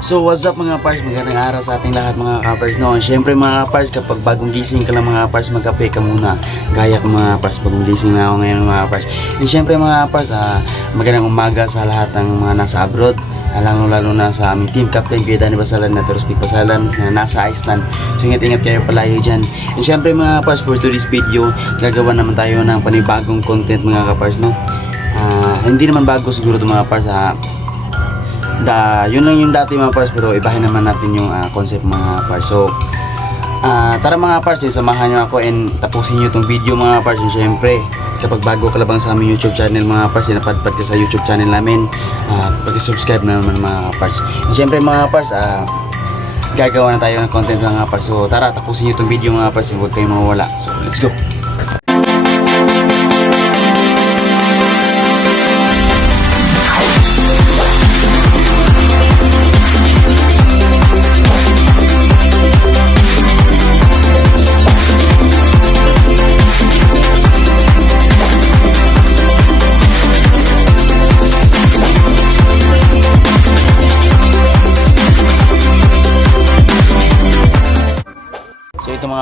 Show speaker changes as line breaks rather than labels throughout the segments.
So what's up mga pars, magandang araw sa ating lahat mga kapars no. Siyempre mga pars, kapag bagong gising ka lang mga pars, magkape ka muna. Gaya ko mga pars, bagong gising na ako ngayon mga pars. And siyempre mga pars, ah, magandang umaga sa lahat ng mga nasa abroad. Alang lalo na sa aming team captain, Kuya Danny Basalan na Speak Basalan na nasa Iceland. So ingat-ingat kayo palagi dyan. And siyempre mga pars, for today's video, gagawa naman tayo ng panibagong content mga kapars no. Ah, hindi naman bago siguro ito mga pars ah, da yun lang yung dati mga pars pero ibahin naman natin yung ah, concept mga pars. So ah, tara mga pars eh, samahan nyo ako and tapusin nyo itong video mga pars. Syempre kapag bago ka labang sa aming youtube channel mga pars eh, napadpad ka sa youtube channel namin. Uh, pag-subscribe na naman mga pars. And syempre mga pars ah, gagawa na tayo ng content mga pars. So tara tapusin nyo itong video mga pars huwag kayong mawawala. So let's go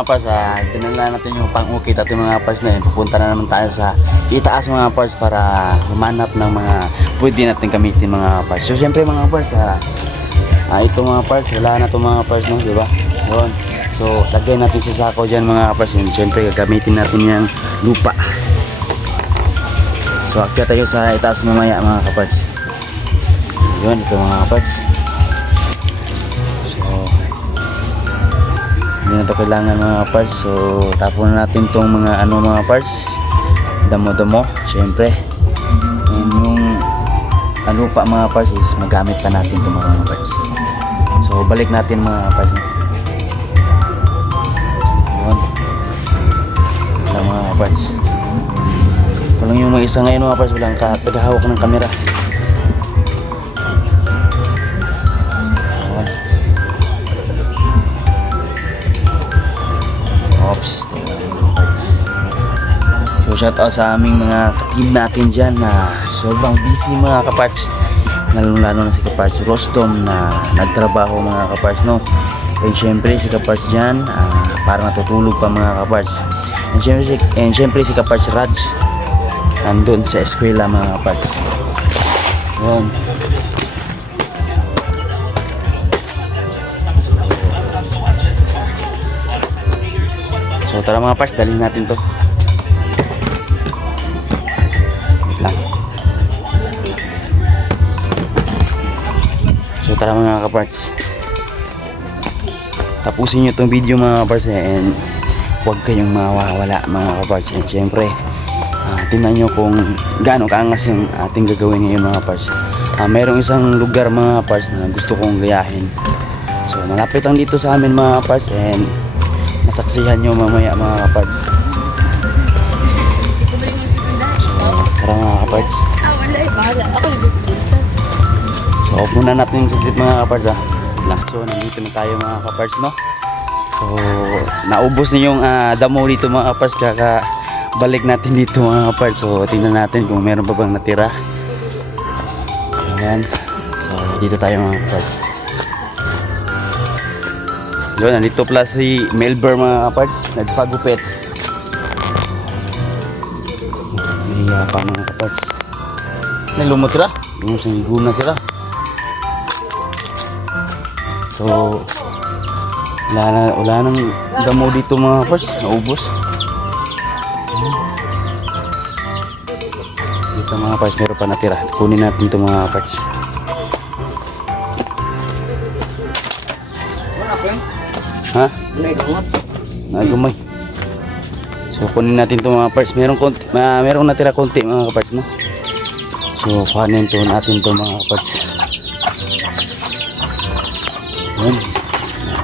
mga pars, ah, dinala natin yung pang-ukit at yung mga pars na yun. Pupunta na naman tayo sa itaas mga pars para humanap ng mga pwede natin gamitin mga pars. So syempre mga pars, ah, ah, ito mga pars, wala na itong mga pars no, di ba? Yun. So lagay natin sa sako dyan mga pars. Yun. Syempre gagamitin natin yung lupa. So akyat tayo sa itaas mamaya mga kapars. Yun, ito mga kapars. Hindi na to kailangan mga parts so tapon na natin tong mga ano mga parts. Damo-damo syempre. And yung ano pa mga parts is magamit pa natin tong mga parts so balik natin mga parts yun. Mga parts walang yung mga isa ngayon mga parts walang tagahawak ng kamera shout out sa aming mga team natin dyan na sobrang busy mga kaparts. Lalo lalo na si kaparts Rostom na nagtrabaho mga kaparts no. And syempre si kaparts dyan ah, para natutulog pa mga kaparts. And syempre si, and syempre si kaparts Raj nandun sa eskwela mga kaparts. Yun. So tara mga parts, dalhin natin to. So tara mga kaparts. Tapusin nyo itong video mga kaparts and huwag kayong mawawala mga kaparts. And syempre, ah, tingnan nyo kung gaano kaangas yung ating gagawin ngayon mga kaparts. Ah, merong isang lugar mga kaparts na gusto kong gayahin. So malapit lang dito sa amin mga kaparts and masaksihan nyo mamaya mga kaparts. So tara mga kaparts. Off muna natin yung saglit mga kaparts ha. Lang. So nandito na tayo mga kaparts no. So naubos na yung ah, damo dito mga kaparts kaka balik natin dito mga kaparts. So tingnan natin kung meron pa bang natira. Ayan. So dito tayo mga kaparts. Yun, nandito pala si Melber mga kaparts. Nagpagupit. May uh, pa mga kaparts. May lumutira. Yung sa guna tira. So, wala, na, wala nang damo dito mga kaparts. Naubos. Dito mga kaparts, meron pa natira. Kunin natin ito mga kaparts. Ha? Nagumay. So kunin natin itong mga parts. Merong konti, ma, merong natira konti mga parts no. So kuhanin to natin itong mga parts. Yan.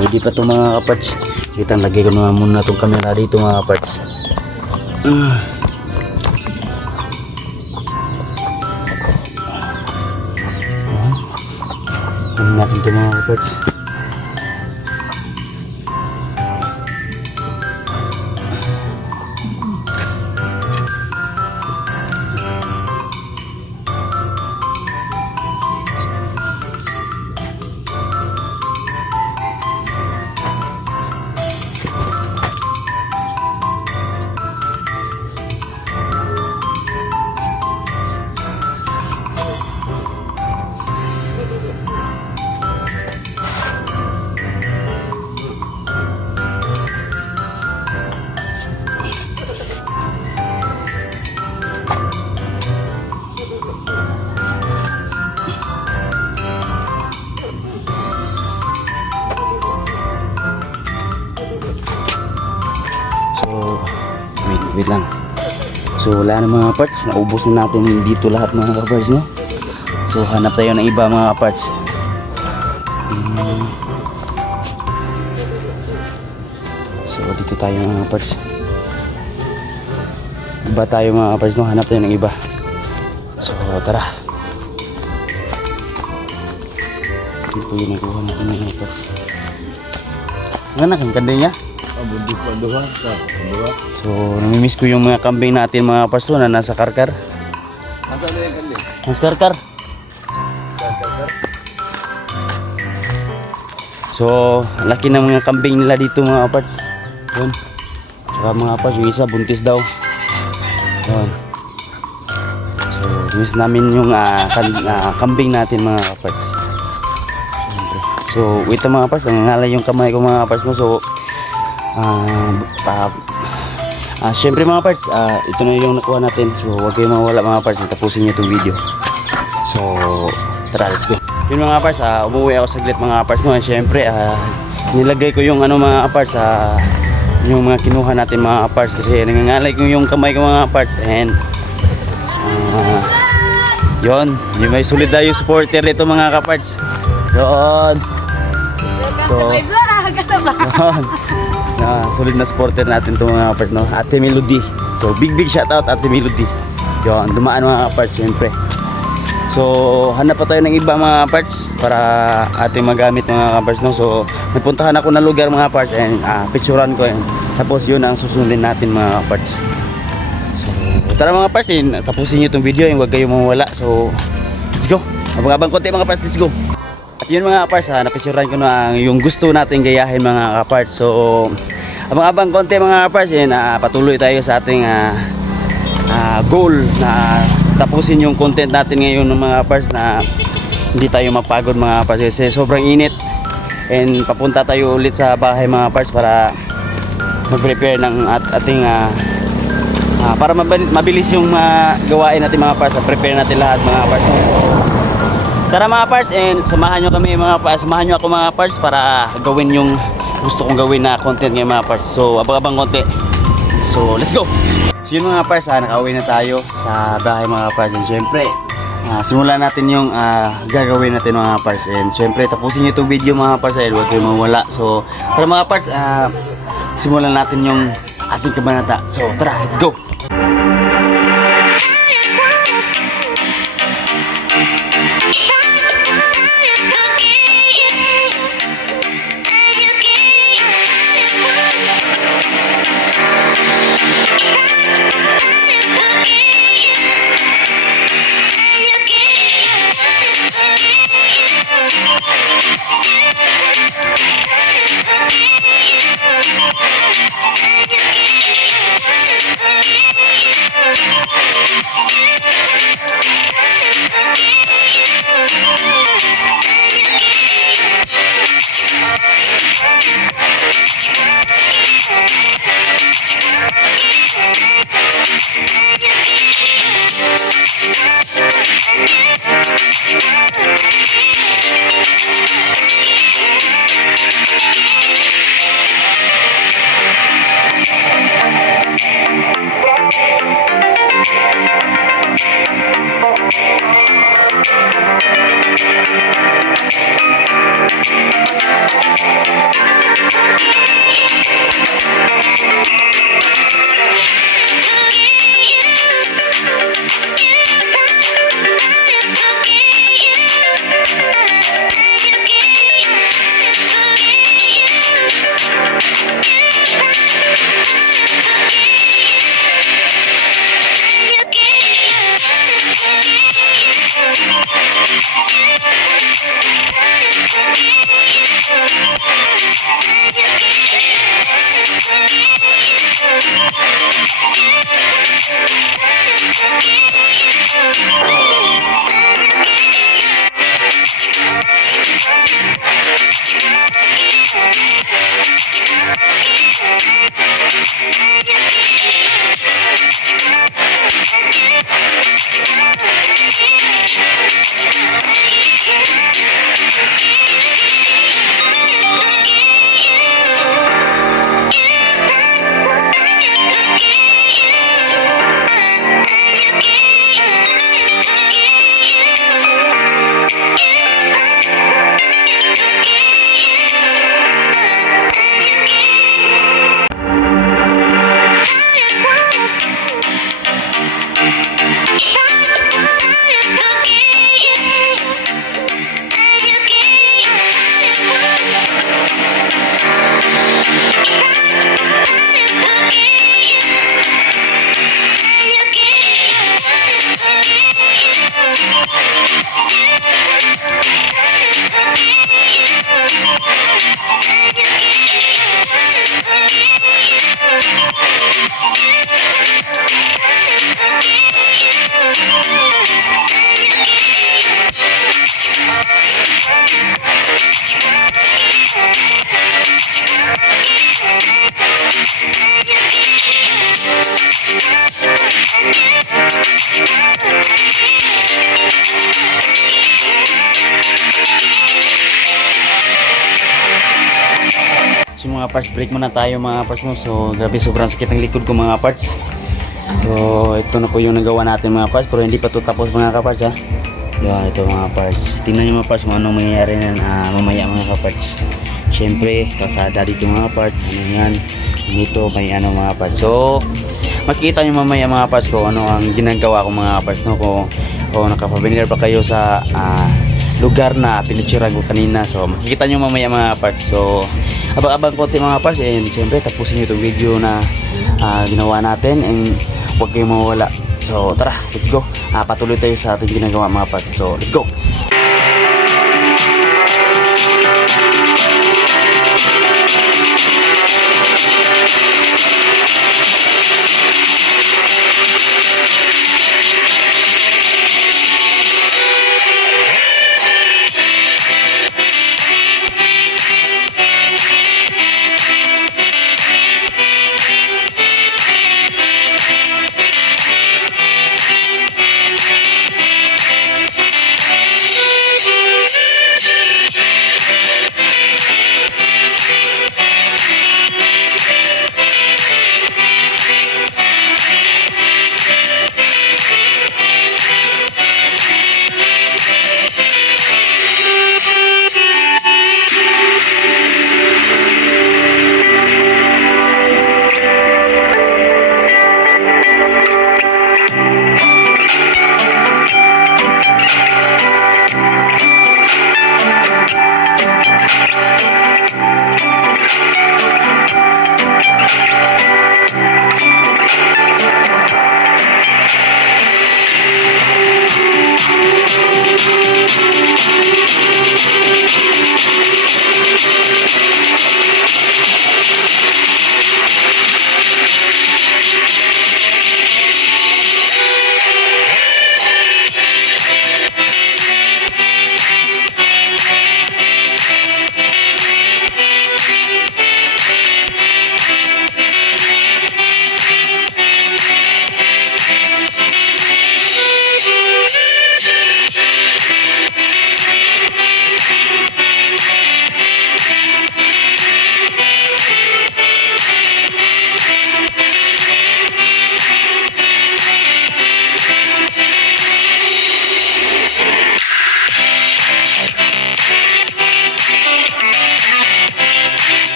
Pwede pa itong mga parts. Kita lagay ko naman muna itong camera dito mga parts. Ah. Yan. Kunin natin itong mga parts. So wala na mga parts, naubos na natin dito lahat mga kapars no. So hanap tayo ng iba mga parts. Hmm. So dito tayo mga parts. Iba tayo mga kapars no, hanap tayo ng iba. So tara. Ito yung nakuha natin mga parts. Ano na, kang kanda niya? So, namimiss ko yung mga kambing natin mga pasto na nasa karkar.
Asa na yung kandi?
Mas karkar. So, laki ng mga kambing nila dito mga parts. Yun. Saka mga parts, yung isa buntis daw. Yun. So, miss namin yung ah, kan- ah, kambing natin mga. Siyempre. So, wait mga parts, nangangalay yung kamay ko mga parts no. So, ah, ah, Ah, syempre mga parts, ah, ito na yung nakuha natin. So, huwag kayong mawala mga parts. Tapusin niyo itong video. So, tara, let's go. Yun mga parts, ah, umuwi ako saglit mga parts mo. Syempre, ah, nilagay ko yung ano mga parts, ah, yung mga kinuha natin mga parts kasi nangangalay ko yung kamay ko mga parts and yon yung may sulit yung supporter nito mga kaparts yun so
May
na solid na supporter natin itong mga kaparts no? Ate Melody. So big big shout out Ate Melody. Yun dumaan mga kaparts syempre. So hanap pa tayo ng iba mga parts para ating magamit mga kaparts no? So napuntahan ako na lugar mga parts and ah, picturean ko yun. Tapos yun ang susundin natin mga kaparts so tara mga parts eh, tapusin nyo itong video yung huwag kayong mawala. So let's go. Abang-abang konti mga parts let's go at yun mga kaparts, ha, napicturean ko na yung gusto natin gayahin mga kaparts. So, abang-abang konti mga kaparts, yun, ah, patuloy tayo sa ating ah, ah, goal na tapusin yung content natin ngayon ng mga kaparts na hindi tayo mapagod mga kaparts kasi sobrang init and papunta tayo ulit sa bahay mga kaparts para mag-prepare ng at ating ah, ah, para mabilis yung ah, gawain natin mga kaparts, prepare natin lahat mga kaparts. Tara mga parts and samahan nyo kami mga parts, samahan nyo ako mga parts para gawin yung gusto kong gawin na content ngayon mga parts. So abang-abang konti. So let's go! So yun mga parts, ah, nakauwi na tayo sa bahay mga parts and syempre ah, simulan natin yung ah, gagawin natin mga parts and syempre tapusin nyo itong video mga parts and huwag kayong mawala. So tara mga parts, ah, simulan natin yung ating kabanata. So tara, let's go! Mga parts, break muna tayo mga parts mo. So grabe sobrang sakit ng likod ko mga parts. So ito na po yung nagawa natin mga parts pero hindi pa to tapos mga kaparts ha. Diba, ito mga parts. Tingnan nyo mga parts kung anong mangyayari na ah, mamaya mga kaparts. Siyempre, kalsada dito mga parts. Ano yan? Dito may ano mga parts. So, makikita nyo mamaya mga parts ko ano ang ginagawa ko mga parts no kung, kung nakapabiliar pa kayo sa ah, lugar na pinutsura ko kanina. So, makikita nyo mamaya mga parts. So, abang-abang konti mga parts. And siyempre, tapusin nyo itong video na ah, ginawa natin. And huwag kayong mawala. So, tara, let's go. Ah, patuloy tayo sa ating ginagawa mga parts. So, let's go.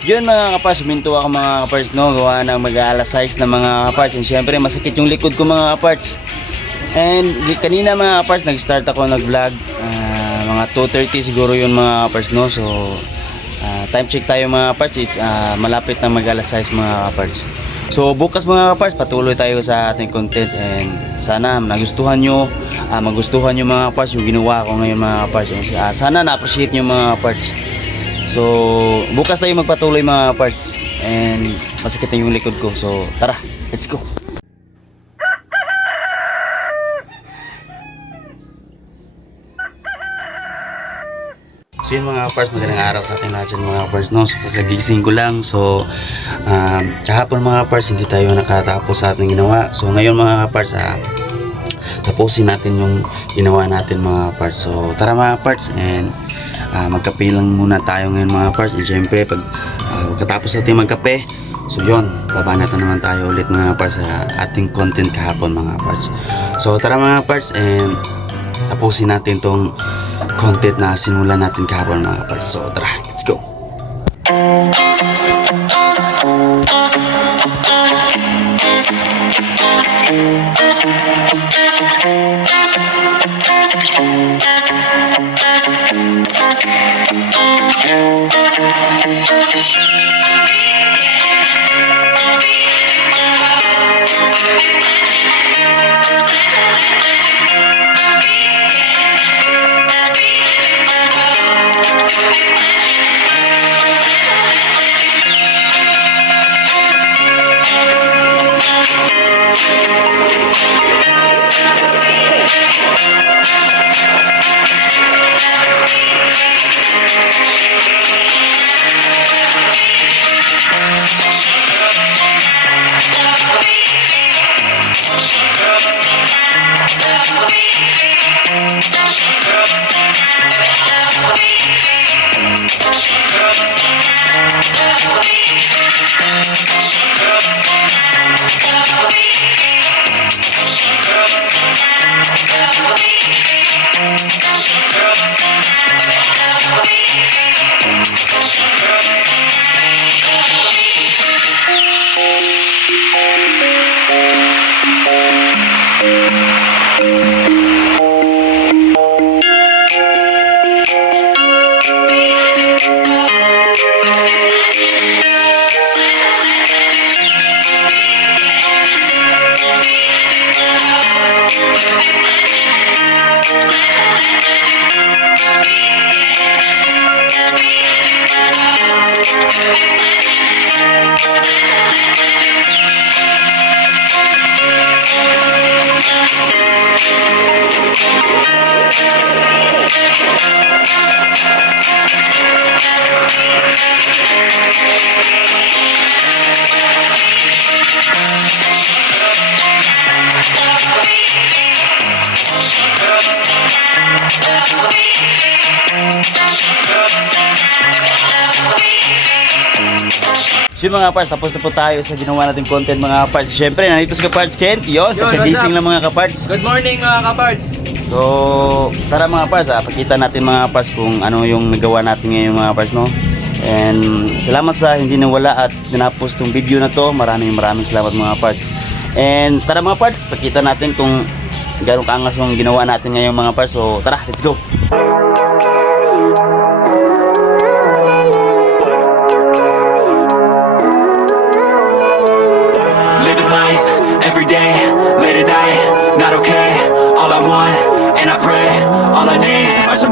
Yun mga kapars, minto ako mga kapars no, gawa ng mag-aalas size ng mga kapars and syempre masakit yung likod ko mga kapars and kanina mga kapars nag-start ako nag-vlog. Uh, mga 2.30 siguro yun mga kapars no? So uh, time check tayo mga kapars it's uh, malapit na mag-aalas size mga kapars So bukas mga kapars, patuloy tayo sa ating content and sana nagustuhan nyo, ah, magustuhan nyo mga kapars yung ginawa ko ngayon mga kapars. And, ah, sana na-appreciate nyo mga kapars. So, bukas tayo magpatuloy mga parts and masakit na yung likod ko. So, tara, let's go. So yun mga parts, magandang araw sa ating lahat dyan mga parts no. So kakagising ko lang. So um, kahapon mga parts, hindi tayo nakatapos sa ating ginawa. So ngayon mga parts, ah, tapusin natin yung ginawa natin mga parts. So tara mga parts and ah, magkape lang muna tayo ngayon mga parts. And syempre pag ah, pagkatapos natin magkape, so yun, baba natin naman tayo ulit mga parts sa ating content kahapon mga parts. So tara mga parts and tapusin natin tong content na sinulan natin kahapon mga parts. So tara, let's go. So yun mga parts, tapos na po tayo sa ginawa nating content mga parts. Siyempre, nandito si Kaparts Kent. Yun, pagkagising lang mga Kaparts.
Good morning mga kaparts!
So, tara mga parts, ah, pakita natin mga parts kung ano yung nagawa natin ngayon mga parts, no? And salamat sa hindi nawala at tinapos tong video na to. Maraming maraming salamat mga parts. And tara mga parts, pakita natin kung gano'ng kaangas yung ginawa natin ngayon mga parts. So, tara, let's go!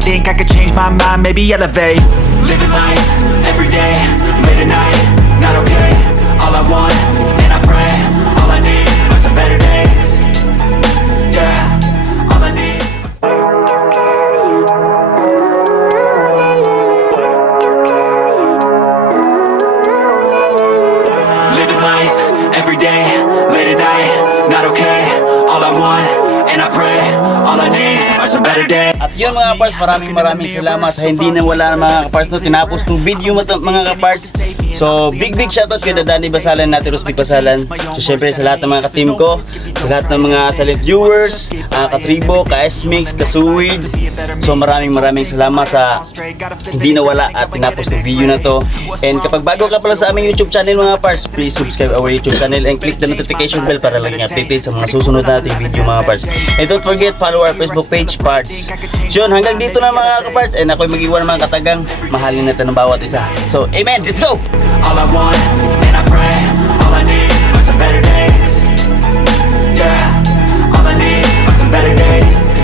Think I could change my mind, maybe elevate. Living life every day, late at night, not okay. All I want, and I
yun mga kapars, maraming maraming salamat sa hindi na wala mga kapars no, tinapos tong video mo mga kapars. So, big big shoutout kay Dadani Basalan, Nati Rusby Basalan. So, syempre sa lahat ng mga ka-team ko, sa lahat ng mga silent viewers, uh, katribo, ka-SMix, kasuwid. So, maraming maraming salamat sa hindi nawala at tinapos tong video na to. And kapag bago ka pala sa aming YouTube channel mga pars, please subscribe our YouTube channel and click the notification bell para laging updated sa mga susunod nating video mga pars. And don't forget, follow our Facebook page, Parts. So yun, hanggang dito na mga kapars, and ako'y mag-iwan ng mga katagang, mahalin natin ng bawat isa. So, amen, let's go!
All I want, and I pray,